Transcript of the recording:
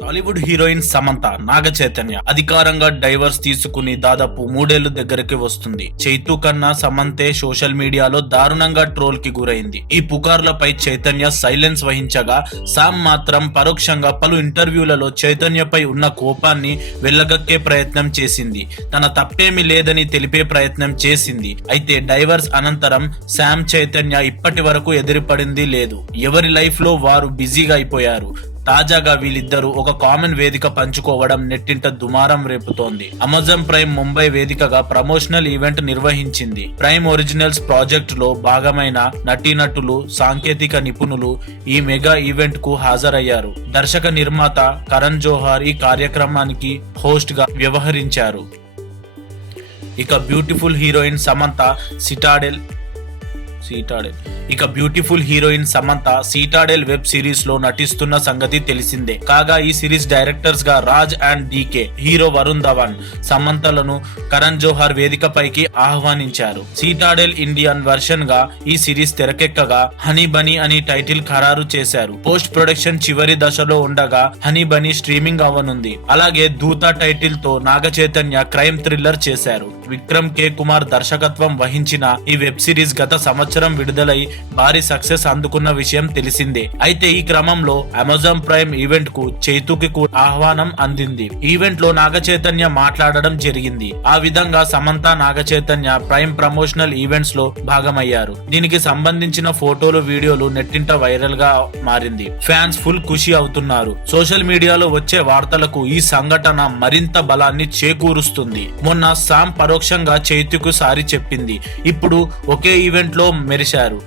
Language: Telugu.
టాలీవుడ్ హీరోయిన్ సమంత నాగ చైతన్య అధికారంగా డైవర్స్ తీసుకుని దాదాపు 3 ఏళ్లు దగ్గరికి వస్తుంది. చైతు కన్నా సమంతే సోషల్ మీడియాలో దారుణంగా ట్రోల్ కి గురైంది. ఈ పుకార్లపై చైతన్య సైలెన్స్ వహించగా, సామ్ మాత్రం పరోక్షంగా పలు ఇంటర్వ్యూలలో చైతన్యపై ఉన్న కోపాన్ని వెళ్లగక్కే ప్రయత్నం చేసింది. తన తప్పేమీ లేదని తెలిపే ప్రయత్నం చేసింది. అయితే డైవర్స్ అనంతరం శామ్ చైతన్య ఇప్పటి వరకు ఎదురుపడింది లేదు. ఎవరి లైఫ్ లో వారు బిజీగా అయిపోయారు. తాజాగా వీళ్ళిద్దరూ ఒక కామన్ వేదిక పంచుకోవడం నెట్టింట దుమారం రేపుతోంది. అమెజాన్ ప్రైమ్ ముంబై వేదికగా ప్రమోషనల్ ఈవెంట్ నిర్వహించింది. ప్రైమ్ ఒరిజినల్స్ ప్రాజెక్ట్ లో భాగమైన నటీనటులు, సాంకేతిక నిపుణులు ఈ మెగా ఈవెంట్ కు హాజరయ్యారు. దర్శక నిర్మాత కరణ్ జోహార్ ఈ కార్యక్రమానికి హోస్ట్ గా వ్యవహరించారు. ఇక beautiful heroine Citadel web series లో నటిస్తున్న సంగతి తెలిసిందే. కాగా ఈ సిరీస్ డైరెక్టర్స్ గా రాజ్ అండ్ డీకే, హీరో వరుణ్ ధవన్, సమంతలను కరణ్ జోహార్ వేదికపైకి ఆహ్వానించారు. సీటాడెల్ ఇండియన్ వర్షన్ గా ఈ సిరీస్ తెరకెక్కగా హనీ బనీ అని టైటిల్ ఖరారు చేశారు. పోస్ట్ ప్రొడక్షన్ చివరి దశలో ఉండగా హనీ బనీ స్ట్రీమింగ్ అవ్వనుంది. అలాగే దూత టైటిల్ తో నాగ చైతన్య క్రైమ్ థ్రిల్లర్ చేశారు. విక్రమ్ కే కుమార్ దర్శకత్వం వహించిన ఈ వెబ్ సిరీస్ గత సంవత్సరం విడుదలై భారీ సక్సెస్ అందుకున్న విషయం తెలిసిందే. అయితే ఈ క్రమంలో అమెజాన్ ప్రైమ్ ఈవెంట్ కు చైతుకి ఆహ్వానం అందింది. ఈవెంట్ లో నాగ చైతన్య మాట్లాడడం జరిగింది. ఆ విధంగా Samantha, Naga Chaitanya prime promotional events లో భాగమయ్యారు. దీనికి సంబంధించిన ఫోటోలు, వీడియోలు నెట్టింట వైరల్ గా మారింది. ఫ్యాన్స్ ఫుల్ ఖుషి అవుతున్నారు. సోషల్ మీడియాలో వచ్చే వార్తలకు ఈ సంఘటన మరింత బలాన్ని చేకూరుస్తుంది. మొన్న సామ్ పరోక్షంగా చైతుకు సారీ చెప్పింది. ఇప్పుడు ఒకే ఈవెంట్ లో మెరిశారు.